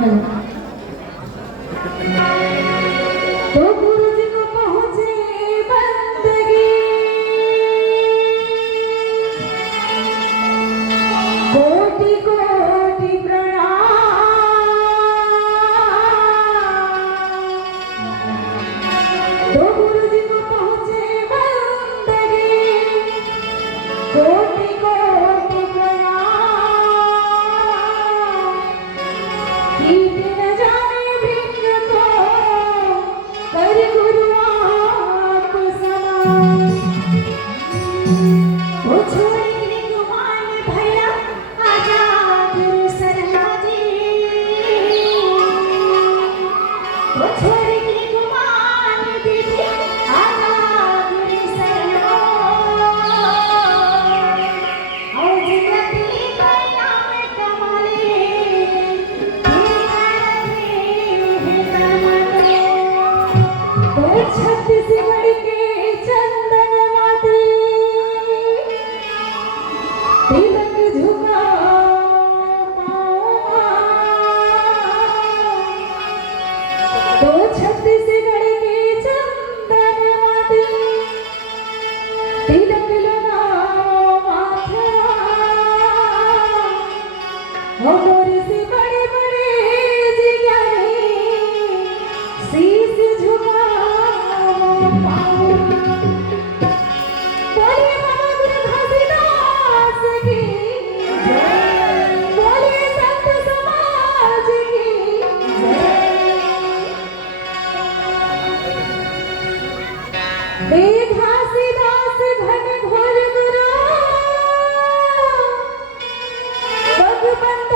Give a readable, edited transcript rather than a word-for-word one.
तो गुरु जी को पहुंचे बंदगी, कोटि कोटि प्रणाम। तो गुरु जी को पहुंचे बंदगी, कोटि कोटि प्रणाम। कीट न जाने भृंग को, कर गुरु आप समान। वो छोड़ी गुमान भैया, आजा गुरु शरणा जी। वो छोड़ी गुमान दीदी, आजा गुरु शरणा। और जगती कैला में कमले, तो छत्तीसगढ़ के चंदन माटी, तिलक झुका तो छत्तीसगढ़ के चंदन माटी, तिलक लगा माथा। मोर से बड़े बड़े जिगरे, शीश झुकाओ पाओ। बोलिए बाबा गुरु घासीदास की जय, बोलिए संत समाज की जय। घासीदास घन घोर गुरु, भगवंत